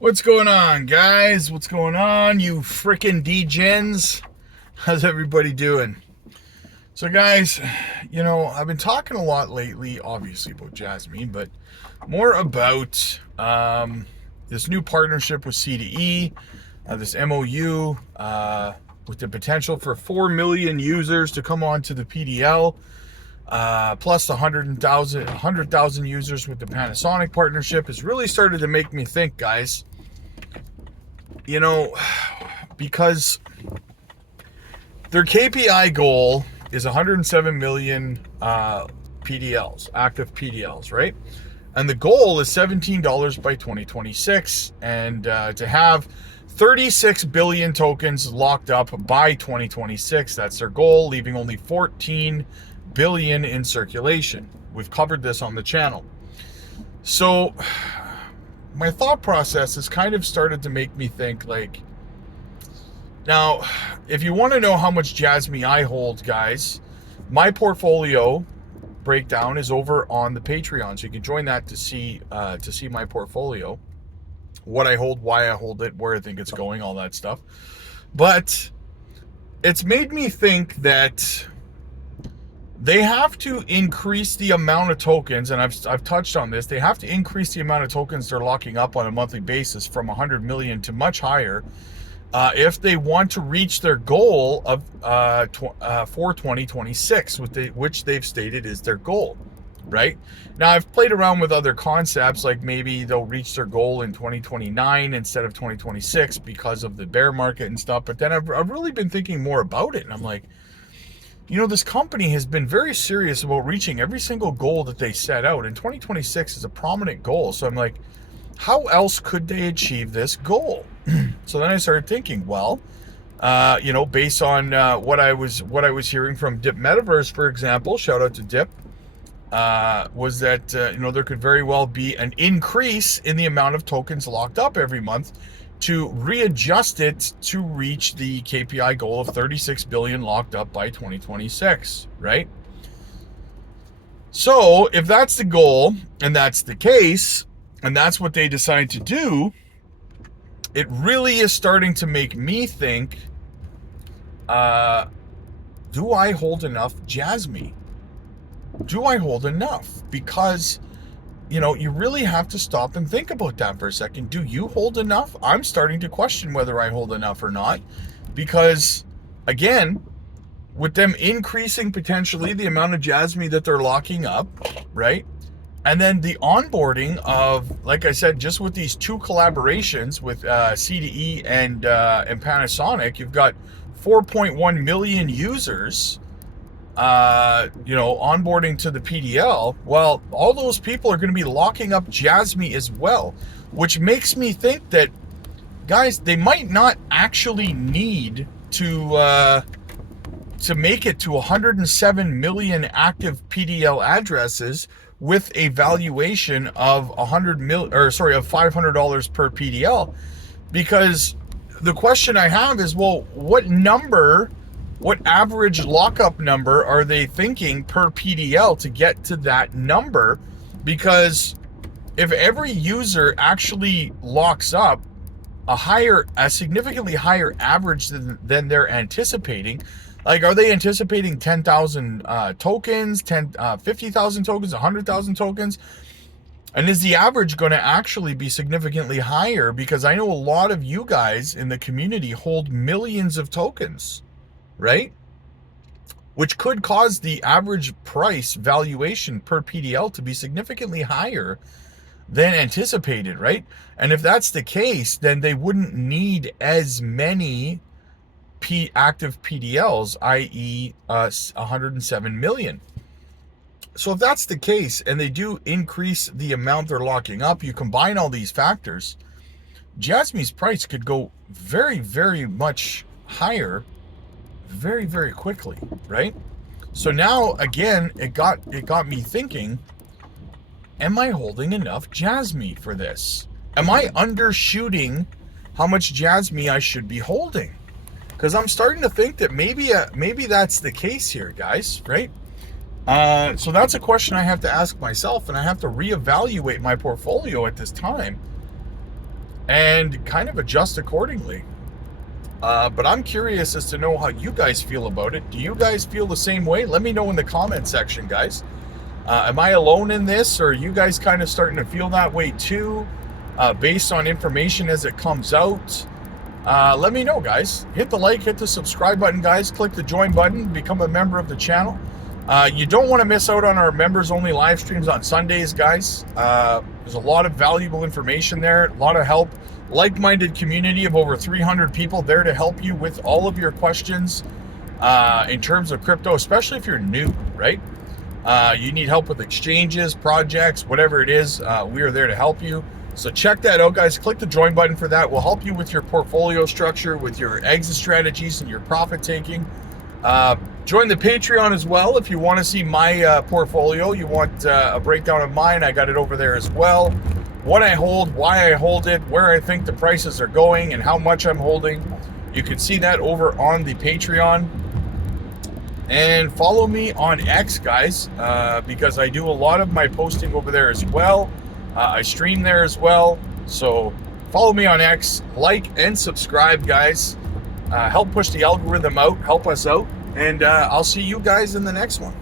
What's going on, guys? What's going on, you freaking degens? How's everybody doing? So, guys, I've been talking a lot lately, obviously, about Jasmy, but more about this new partnership with CDE, this MOU, with the potential for 4 million users to come onto the PDL, plus the 100,000 users with the Panasonic partnership has really started to make me think, guys. Because their KPI goal is 107 million PDLs, active PDLs, right? And the goal is $17 by 2026, and to have 36 billion tokens locked up by 2026. That's their goal, leaving only 14 billion in circulation. We've covered this on the channel. So my thought process has kind of started to make me think, like, now, if you want to know how much Jasmy I hold, guys, my portfolio breakdown is over on the Patreon, so you can join that to see my portfolio, what I hold, why I hold it, where I think it's going, all that stuff. But it's made me think that they have to increase the amount of tokens, and I've touched on this. They have to increase the amount of tokens they're locking up on a monthly basis from 100 million to much higher, if they want to reach their goal of for 2026, which they've stated is their goal, right? Now, I've played around with other concepts, like maybe they'll reach their goal in 2029 instead of 2026 because of the bear market and stuff. But then I've really been thinking more about it, and I'm like, this company has been very serious about reaching every single goal that they set out, and 2026 is a prominent goal. So I'm like, how else could they achieve this goal? So then I started thinking, well, based on what I was hearing from Dip Metaverse, for example, shout out to Dip, was that there could very well be an increase in the amount of tokens locked up every month to readjust it to reach the KPI goal of 36 billion locked up by 2026, right? So if that's the goal, and that's the case, and that's what they decide to do, it really is starting to make me think, do I hold enough Jasmy? Do I hold enough? Because you really have to stop and think about that for a second. Do you hold enough? I'm starting to question whether I hold enough or not, because, again, with them increasing potentially the amount of Jasmy that they're locking up, right? And then the onboarding of, like I said, just with these two collaborations with CDE and Panasonic, you've got 4.1 million users onboarding to the PDL. Well, all those people are going to be locking up Jasmy as well, which makes me think that, guys, they might not actually need to make it to 107 million active PDL addresses with a valuation of $500 per PDL, because the question I have is, well, what average lockup number are they thinking per PDL to get to that number? Because if every user actually locks up a significantly higher average than they're anticipating, like, are they anticipating 10,000 tokens, 50,000 tokens, 100,000 tokens? And is the average going to actually be significantly higher? Because I know a lot of you guys in the community hold millions of tokens, right? Which could cause the average price valuation per PDL to be significantly higher than anticipated, right? And if that's the case, then they wouldn't need as many active PDLs, i.e. 107 million. So if that's the case, and they do increase the amount they're locking up, you combine all these factors, Jasmy's price could go very, very much higher very, very quickly, right? So now, again, it got me thinking, am I holding enough Jasmy for this? Am I undershooting how much Jasmy I should be holding? Because I'm starting to think that maybe that's the case here, guys, right? So that's a question I have to ask myself, and I have to reevaluate my portfolio at this time. and kind of adjust accordingly. But I'm curious as to know how you guys feel about it. Do you guys feel the same way? Let me know in the comment section, guys. Am I alone in this, or are you guys kind of starting to feel that way too, based on information as it comes out? Let me know, guys. Hit the like, hit the subscribe button, guys. Click the join button, become a member of the channel. You don't want to miss out on our members-only live streams on Sundays, guys. There's a lot of valuable information there, a lot of help. Like-minded community of over 300 people there to help you with all of your questions in terms of crypto, especially if you're new, right? You need help with exchanges, projects, whatever it is, we are there to help you. So check that out, guys. Click the join button for that. We'll help you with your portfolio structure, with your exit strategies and your profit taking. Join the Patreon as well if you want to see my portfolio. You want a breakdown of mine, I got it over there as well. What I hold, why I hold it, where I think the prices are going, and how much I'm holding. You can see that over on the Patreon. And follow me on X, guys, because I do a lot of my posting over there as well. I stream there as well. So follow me on X, like and subscribe, guys. Help push the algorithm out, help us out. And I'll see you guys in the next one.